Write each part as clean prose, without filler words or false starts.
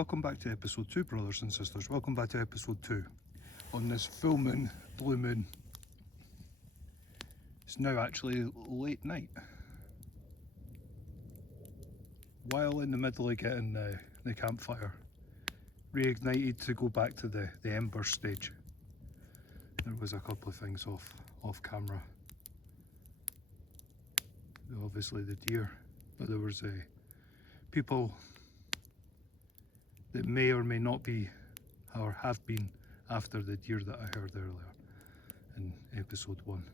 welcome back to episode 2, brothers and sisters. Welcome back to episode 2 on this full moon, blue moon. It's now actually late night. While in the middle of getting the campfire reignited to go back to the ember stage, there was a couple of things off camera. Obviously the deer, but there was people that may or may not be or have been after the deer that I heard earlier in episode 1.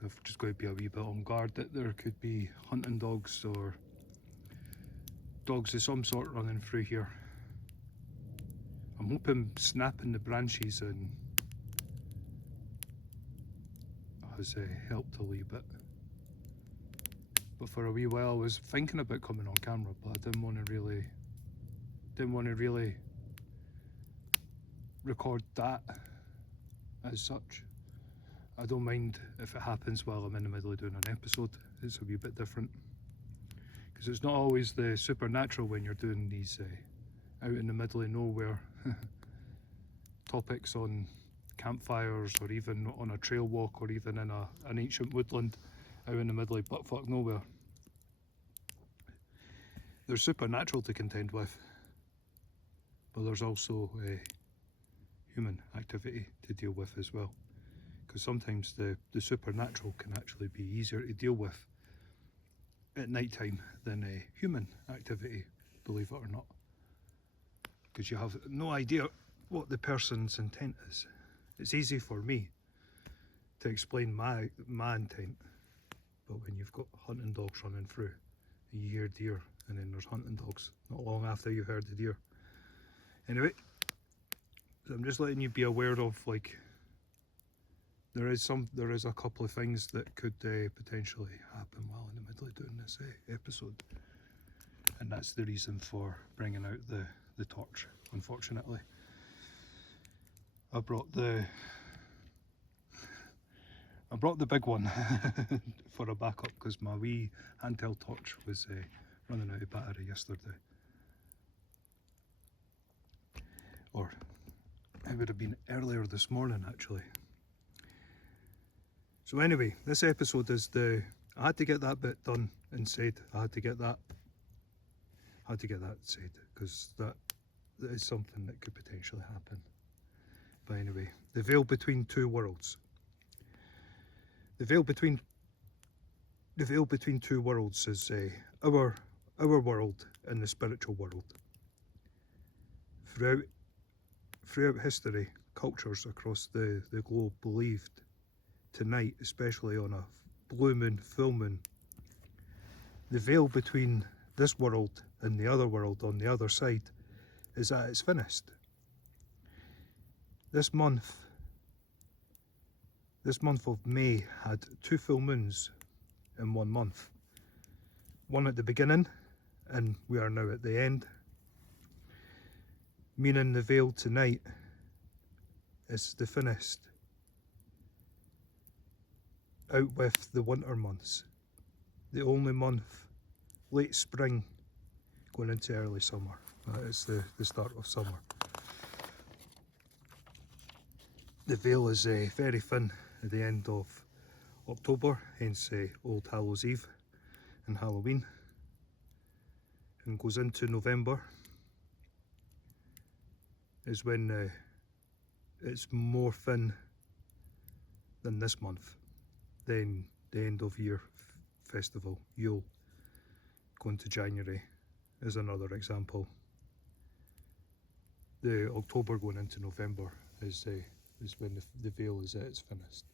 So I've just got to be a wee bit on guard that there could be hunting dogs or dogs of some sort running through here. I'm hoping snapping the branches and has helped a wee bit. But for a wee while I was thinking about coming on camera, but I didn't want to really record that as such. I don't mind if it happens while I'm in the middle of doing an episode. It's a wee bit different because it's not always the supernatural when you're doing these out in the middle of nowhere topics on campfires, or even on a trail walk, or even in an ancient woodland out in the middle of buttfuck nowhere. There's supernatural to contend with, but there's also human activity to deal with as well, because sometimes the supernatural can actually be easier to deal with at night time than human activity, believe it or not, because you have no idea what the person's intent is. It's easy for me to explain my intent, but when you've got hunting dogs running through and you hear deer, and then there's hunting dogs not long after you heard the deer. Anyway, so I'm just letting you be aware of, like, there is a couple of things that could potentially happen while in the middle of doing this episode, and that's the reason for bringing out the torch. Unfortunately, I brought the big one for a backup because my wee handheld torch was running out of battery yesterday. Or it would have been earlier this morning actually. So anyway, this episode is I had to get that bit done and said. I had to get that said, because that is something that could potentially happen. But anyway, the veil between two worlds. The veil between two worlds is our world and the spiritual world. Throughout history, cultures across the globe believed tonight, especially on a blue moon, full moon, the veil between this world and the other world on the other side is that it's finished. This month of May had 2 full moons in 1 month. One at the beginning, and we are now at the end. Meaning the veil tonight is the finished. Out with the winter months. The only month, late spring, going into early summer. That is the start of summer. The veil is very thin at the end of October, hence Old Hallows Eve and Halloween, and goes into November is when it's more thin than this month. Then the end of year festival, Yule, going to January is another example. The October going into November is when the veil is at its finished.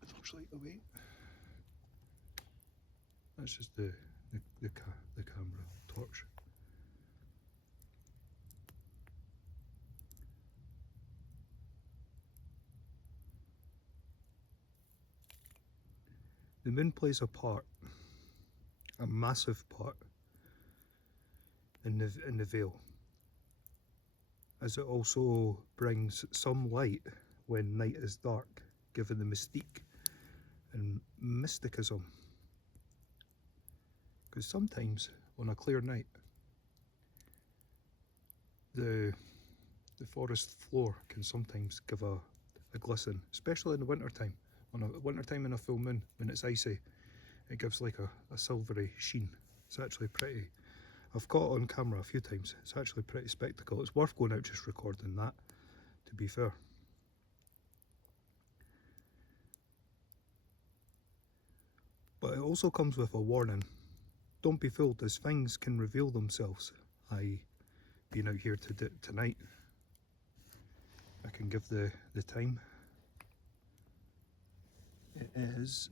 The torchlight away. That's just the camera torch. The moon plays a part, a massive part, in the veil, as it also brings some light when night is dark, giving the mystique and mysticism. Because sometimes on a clear night, the forest floor can sometimes give a glisten, especially in the winter time. On a winter time in a full moon, when it's icy, it gives like a silvery sheen. It's actually pretty. I've caught it on camera a few times. It's actually pretty spectacle. It's worth going out just recording that, to be fair. But it also comes with a warning. Don't be fooled, as things can reveal themselves. Being out here tonight, I can give the time. It is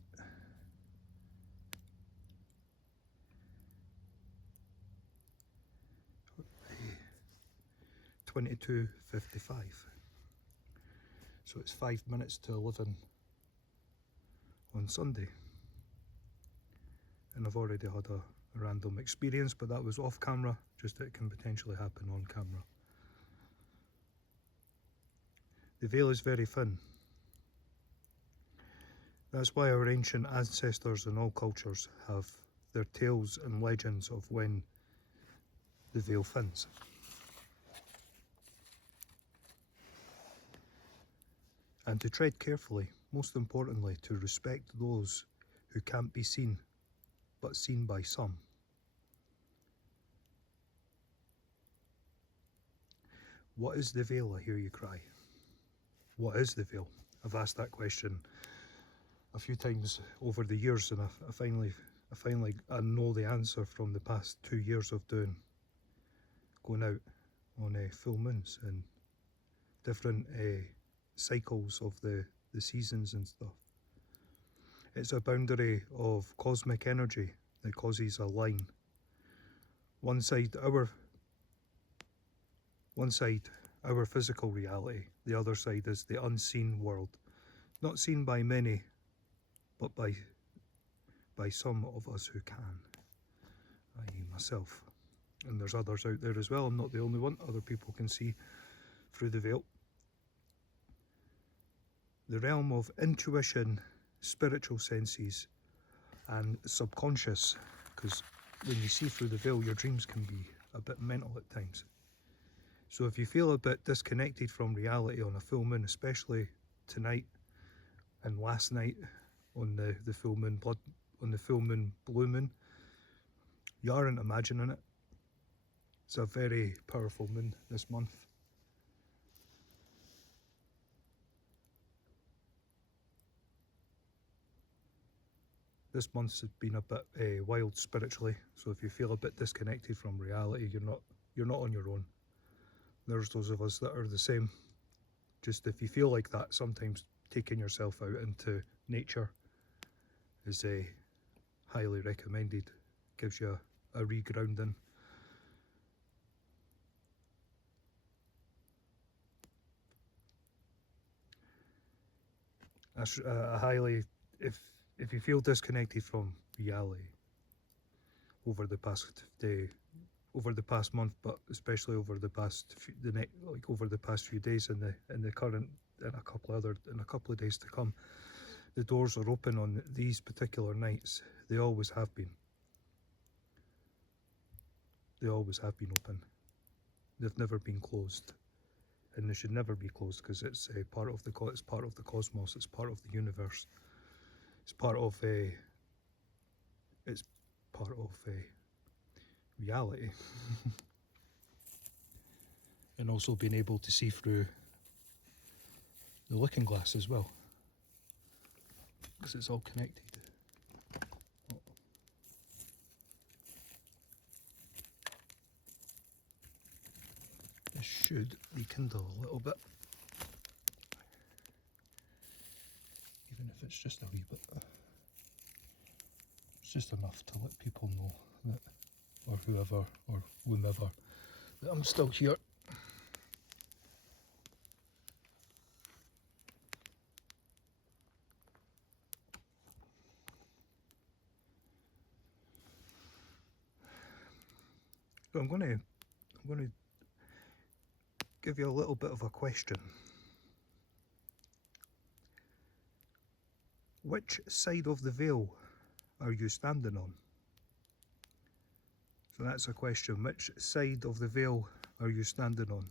22:55. So it's 5 minutes to 11 on Sunday. And I've already had a random experience, but that was off camera, just that it can potentially happen on camera. The veil is very thin. That's why our ancient ancestors in all cultures have their tales and legends of when the veil thins. And to tread carefully, most importantly, to respect those who can't be seen, but seen by some. What is the veil, I hear you cry? What is the veil? I've asked that question a few times over the years, and I finally know the answer from the past 2 years of going out on full moons and different cycles of the seasons and stuff. It's a boundary of cosmic energy that causes a line. One side our physical reality, the other side is the unseen world, not seen by many, but by some of us who can, i.e. myself. And there's others out there as well. I'm not the only one. Other people can see through the veil. The realm of intuition, spiritual senses, and subconscious, because when you see through the veil, your dreams can be a bit mental at times. So if you feel a bit disconnected from reality on a full moon, especially tonight and last night on the full moon blue moon, you aren't imagining it. It's a very powerful moon this month. This month's been a bit wild spiritually, so if you feel a bit disconnected from reality, you're not on your own. There's those of us that are the same. Just if you feel like that, sometimes taking yourself out into nature is highly recommended. Gives you a regrounding. That's if you feel disconnected from reality over the past month, but especially over the past few days and the current and a couple of days to come, the doors are open on these particular nights. They always have been. They always have been open. They've never been closed, and they should never be closed, because it's part of the cosmos. It's part of the universe. It's part of reality. And also being able to see through the looking glass as well, because it's all connected. This should rekindle a little bit, even if it's just a wee bit. It's just enough to let people know that, or whoever or whomever, that I'm still here. So I'm going to give you a little bit of a question. which side of the veil are you standing on? So that's a question. Which side of the veil are you standing on?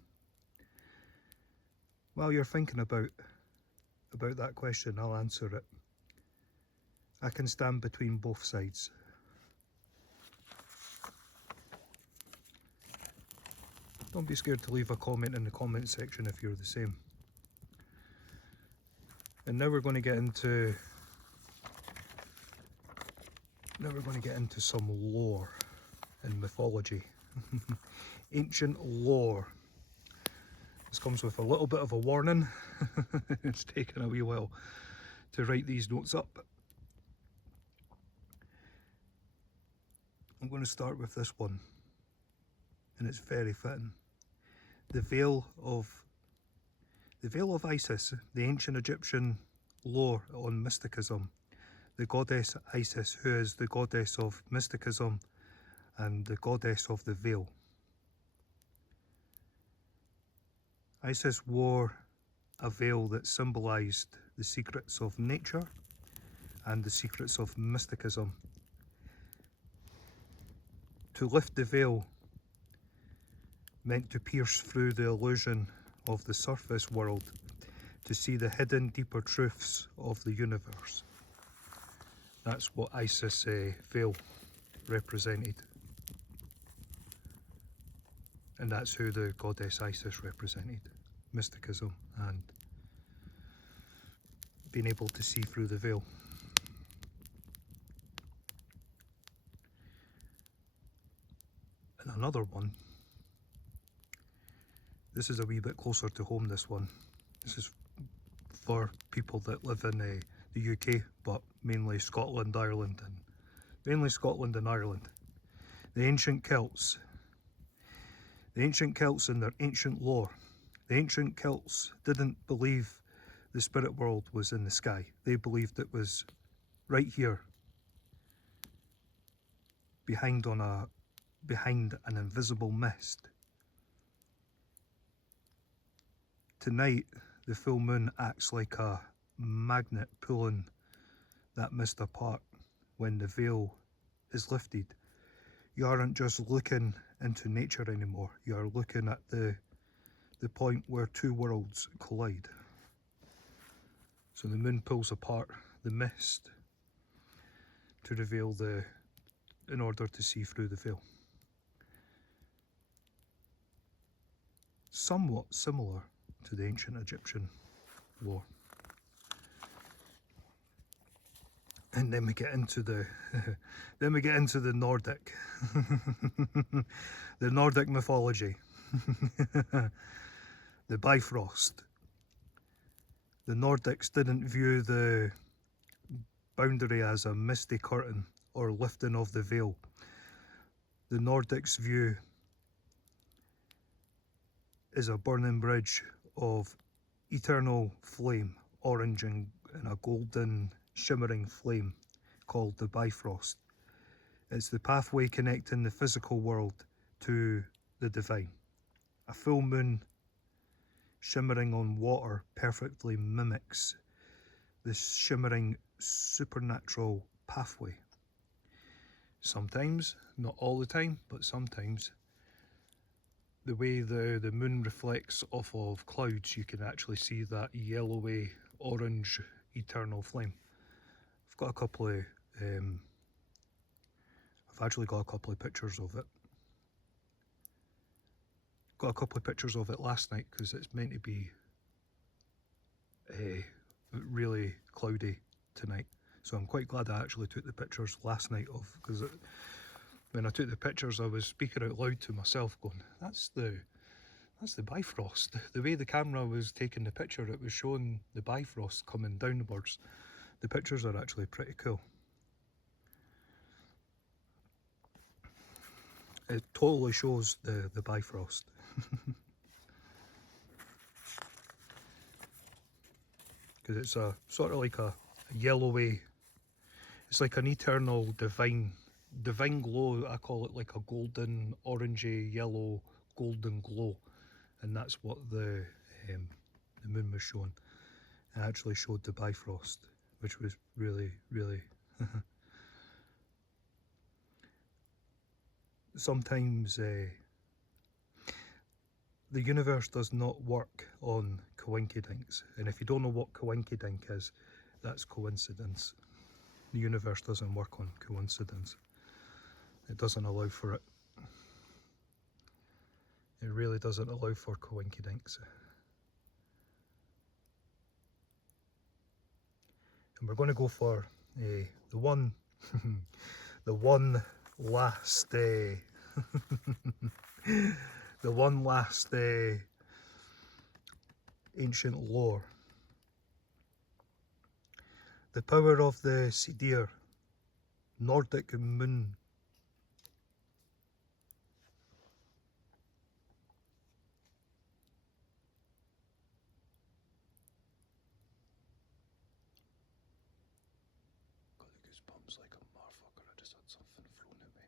While you're thinking about that question, I'll answer it. I can stand between both sides. Don't be scared to leave a comment in the comment section if you're the same. And now we're going to get into some lore and mythology. Ancient lore. This comes with a little bit of a warning. It's taken a wee while to write these notes up. I'm going to start with this one, and it's very fitting. The veil of Isis, the ancient Egyptian lore on mysticism. The goddess Isis, who is the goddess of mysticism and the goddess of the veil. Isis wore a veil that symbolised the secrets of nature and the secrets of mysticism. To lift the veil meant to pierce through the illusion of the surface world to see the hidden deeper truths of the universe. That's what Isis' veil represented. And that's who the goddess Isis represented. Mysticism and being able to see through the veil. And another one, this is a wee bit closer to home, this one. This is for people that live in the UK, but mainly Scotland, Ireland, and mainly Scotland and Ireland. The ancient Celts. The ancient Celts and their ancient lore. The ancient Celts didn't believe the spirit world was in the sky. They believed it was right here, behind an invisible mist. Tonight, the full moon acts like a magnet pulling that mist apart. When the veil is lifted, you aren't just looking into nature anymore. You are looking at the point where two worlds collide. So the moon pulls apart the mist to reveal in order to see through the veil. Somewhat similar to the ancient Egyptian lore. And then we get into the Nordic, the Nordic mythology, the Bifrost. The Nordics didn't view the boundary as a misty curtain or lifting of the veil. The Nordics' view is a burning bridge of eternal flame, orange and a golden shimmering flame called the Bifrost. It's the pathway connecting the physical world to the divine. A full moon shimmering on water perfectly mimics this shimmering supernatural pathway. Sometimes, not all the time, but sometimes, the way the moon reflects off of clouds, you can actually see that yellowy orange eternal flame. I've actually got a couple of pictures of it. Got a couple of pictures of it last night because it's meant to be really cloudy tonight. So I'm quite glad I actually took the pictures last night because when I took the pictures I was speaking out loud to myself going, that's the Bifrost. The way the camera was taking the picture, it was showing the Bifrost coming downwards. The pictures are actually pretty cool. It totally shows the Bifrost. Because it's a sort of like a yellowy, it's like an eternal divine glow. I call it like a golden, orangey, yellow, golden glow. And that's what the moon was showing. It actually showed the Bifrost. which was really, really sometimes the universe does not work on coinkydinks, and if you don't know what coinkydink is, that's coincidence. The universe doesn't work on coincidence. It doesn't allow for it. It really doesn't allow for coinkydinks. And we're going to go for the one, the one last, the one last ancient lore. The power of the sea deer, Nordic moon. Got the goosebumps like a motherfucker. I just had something thrown at me.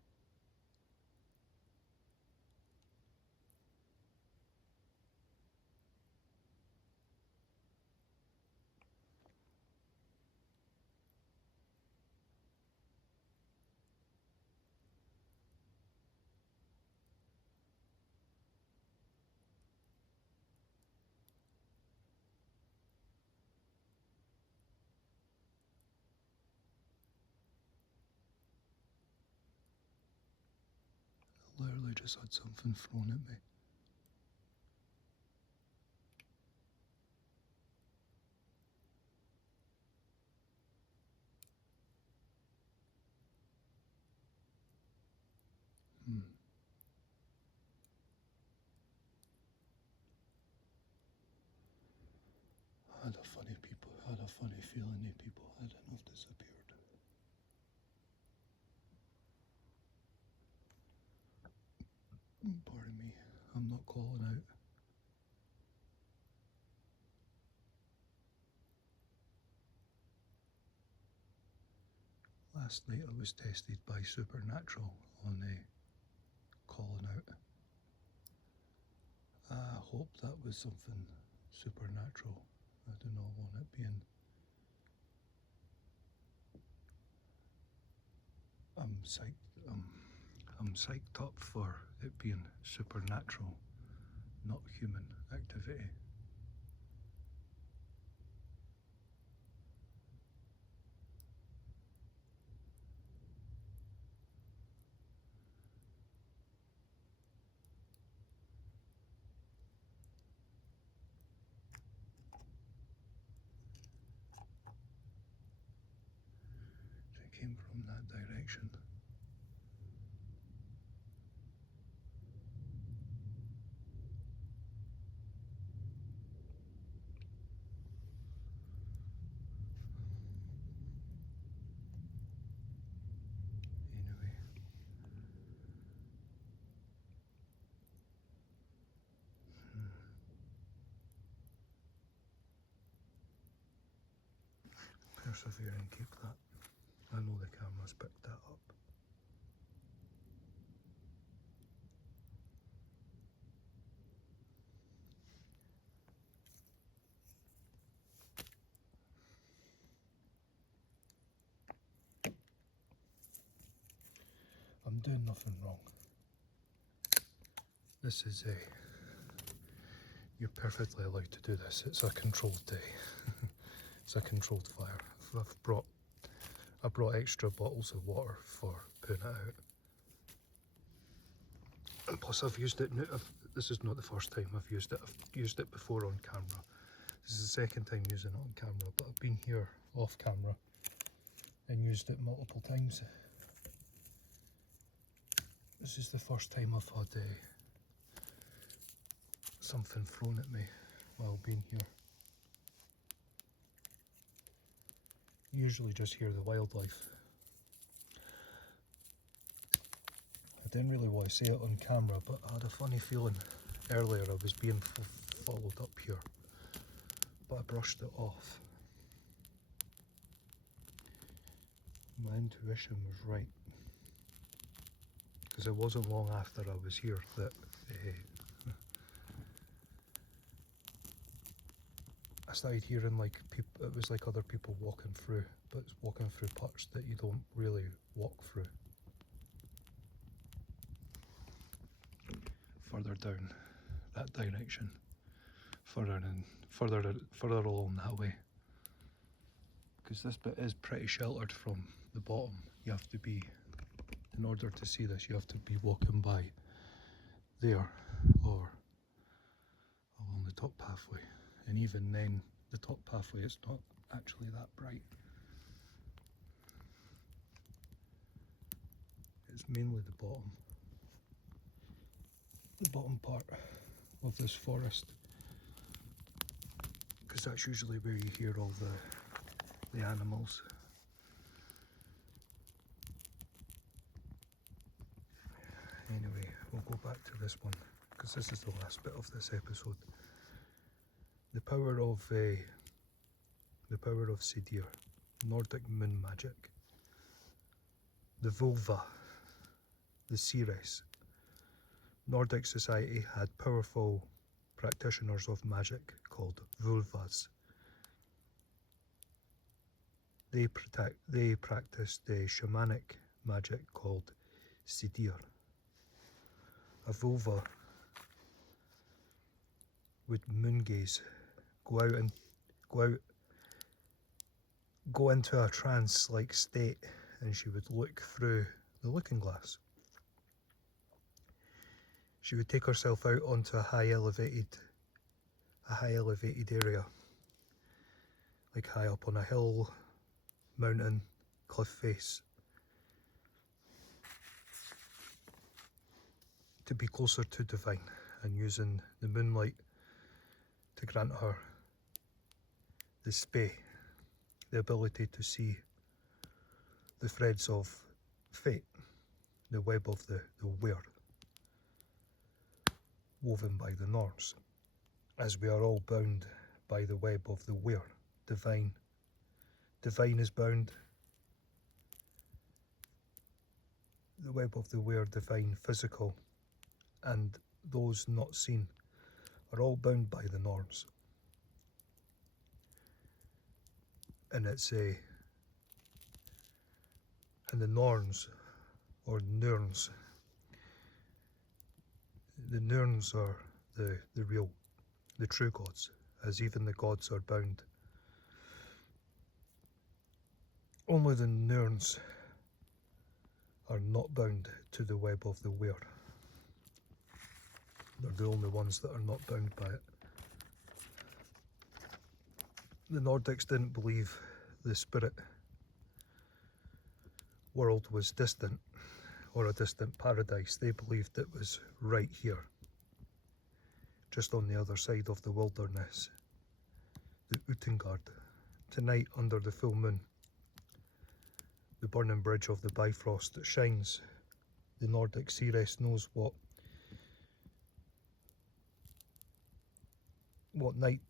I literally just had something thrown at me. I had a funny feeling that people had enough disappeared. Pardon me, I'm not calling out. Last night I was tested by Supernatural on calling out. I hope that was something supernatural. I do not want it being. I'm psyched up for it being supernatural, not human activity. It came from that direction. Anyway. Persevere and keep that. I know the camera's picked that up. I'm doing nothing wrong. This is you're perfectly allowed to do this. It's a controlled day. It's a controlled fire. I brought extra bottles of water for putting it out. And plus I've used it, this is not the first time I've used it. I've used it before on camera. This is the second time using it on camera, but I've been here off camera and used it multiple times. This is the first time I've had something thrown at me while being here. Usually just hear the wildlife. I didn't really want to say it on camera, but I had a funny feeling earlier I was being followed up here, but I brushed it off. My intuition was right, because it wasn't long after I was here that I started hearing like people, it was like other people walking through, but it's walking through parts that you don't really walk through. Further down that direction, further and further along that way. Because this bit is pretty sheltered from the bottom. You have to be, in order to see this, you have to be walking by there or along the top pathway. And even then, the top pathway is not actually that bright. It's mainly the bottom part of this forest, because that's usually where you hear all the animals. Anyway, we'll go back to this one, because this is the last bit of this episode. The power of Sidir, Nordic moon magic. The vulva, the Ceres. Nordic society had powerful practitioners of magic called vulvas. They practiced the shamanic magic called Sidir. A vulva would moon gaze, go into a trance-like state, and she would look through the looking glass. She would take herself out onto a high elevated area, like high up on a hill, mountain, cliff face, to be closer to divine, and using the moonlight to grant her the spey, the ability to see the threads of fate, the web of the weird, woven by the Norns, as we are all bound by the web of the weird. Divine is bound. The web of the weird, divine, physical, and those not seen are all bound by the Norns. And and the Norns, or Nurns, the Nurns are the real, the true gods, as even the gods are bound. Only the Nurns are not bound to the web of the weird. They're the only ones that are not bound by it. The Nordics didn't believe the spirit world was distant, or a distant paradise. They believed it was right here, just on the other side of the wilderness, the Utengard. Tonight, under the full moon, the burning bridge of the Bifrost that shines, the Nordic Ceres knows what night,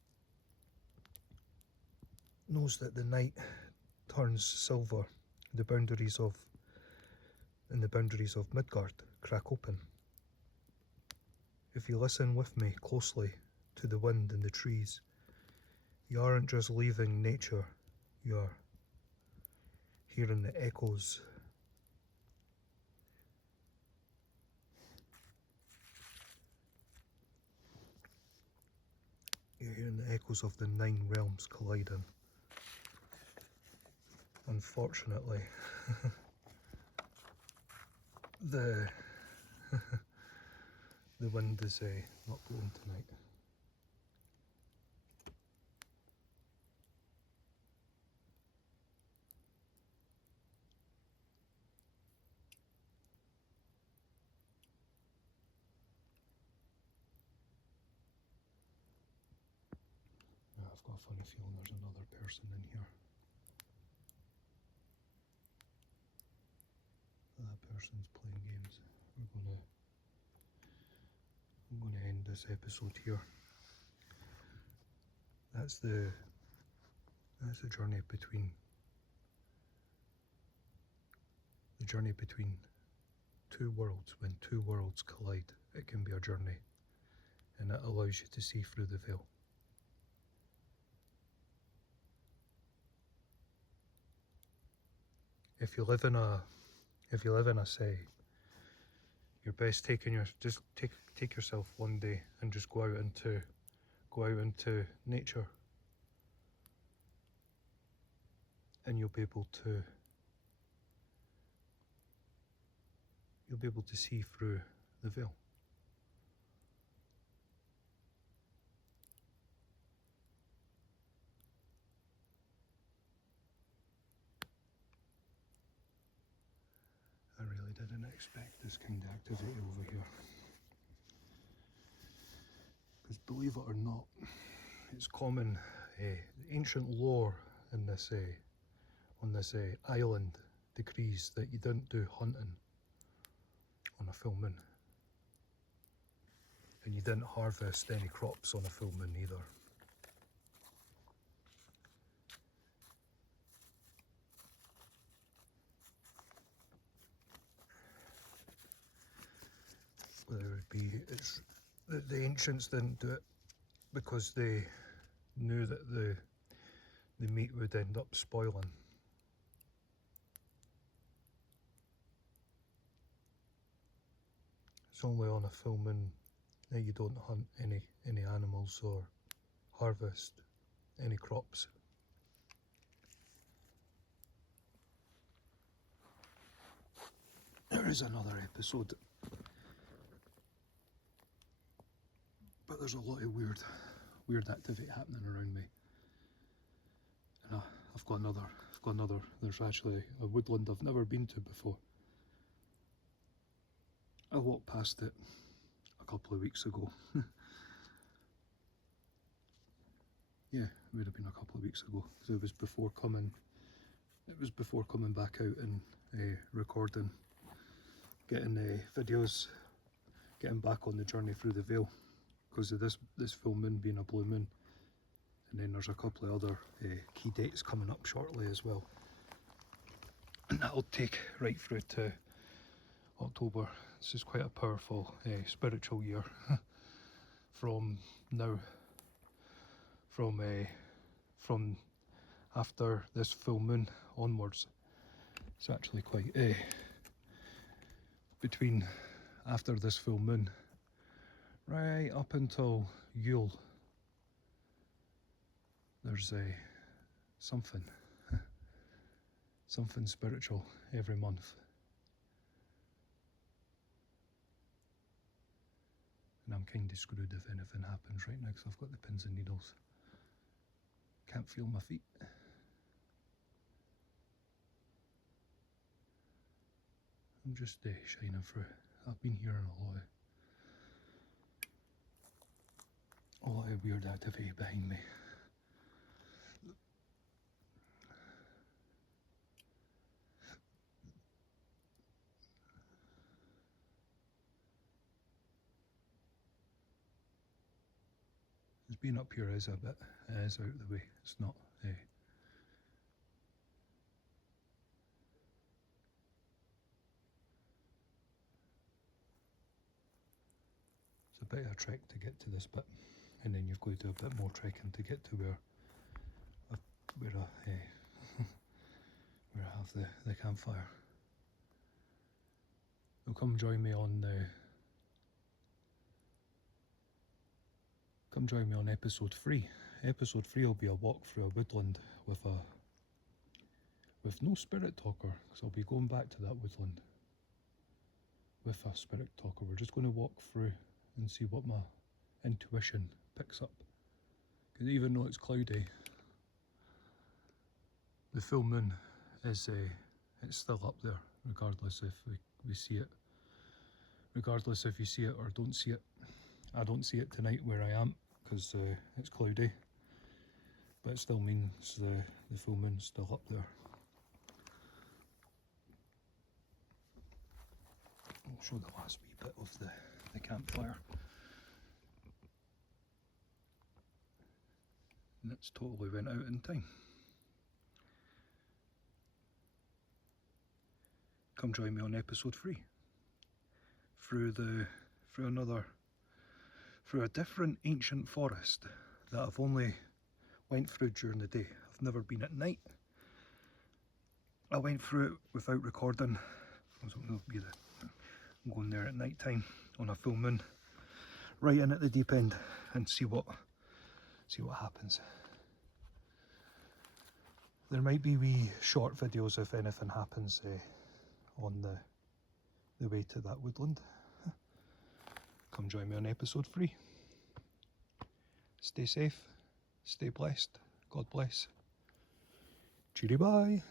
knows that the night turns silver. The boundaries of Midgard crack open. If you listen with me closely to the wind and the trees, you aren't just leaving nature, you're hearing the echoes. You're hearing the echoes of the 9 realms colliding. Unfortunately, the wind is not blowing tonight. I've got a funny feeling there's another person in here. That person's playing games. I'm gonna end this episode here. That's the journey between two worlds. When two worlds collide, it can be a journey, and it allows you to see through the veil. if you live in a say, you're best just take yourself one day and just go out into nature, and you'll be able to see through the veil. I really didn't expect this kind of activity over here. Because believe it or not, it's common, ancient lore in this, on this island decrees that you didn't do hunting on a full moon. And you didn't harvest any crops on a full moon either. The ancients didn't do it because they knew that the meat would end up spoiling. It's only on a full moon that you don't hunt any animals or harvest any crops. There is another episode, but there's a lot of weird activity happening around me, and I've got another. There's actually a woodland I've never been to before. I walked past it a couple of weeks ago. Yeah, it would have been a couple of weeks ago. So it was before coming back out and recording, getting videos, getting back on the journey through the Vale, because of this full moon being a blue moon. And then there's a couple of other key dates coming up shortly as well. And that'll take right through to October. This is quite a powerful spiritual year from now, from after this full moon onwards. It's actually quite between after this full moon right up until Yule, there's something spiritual every month. And I'm kind of screwed if anything happens right now because I've got the pins and needles. Can't feel my feet. I'm just shining through. I've been hearing a lot of weird activity behind me. Being up here is out of the way. It's not it's a bit of a trek to get to this bit, and then you've got to do a bit more trekking to get to where I have the campfire. So come join me on episode 3. Episode 3 will be a walk through a woodland with no spirit talker, because I'll be going back to that woodland with a spirit talker. We're just going to walk through and see what my intuition picks up. Because even though it's cloudy, the full moon is it's still up there, regardless if we see it. Regardless if you see it or don't see it. I don't see it tonight where I am because it's cloudy, but it still means the full moon's still up there. I'll show the last wee bit of the campfire. And it's totally went out in time. Come join me on episode 3 through a different ancient forest that I've only went through during the day. I've never been at night. I went through it without recording. I'm going there at night time on a full moon, right in at the deep end, and see what happens. There might be wee short videos if anything happens on the way to that woodland. Come join me on episode 3. Stay safe, stay blessed, God bless. Cheery bye.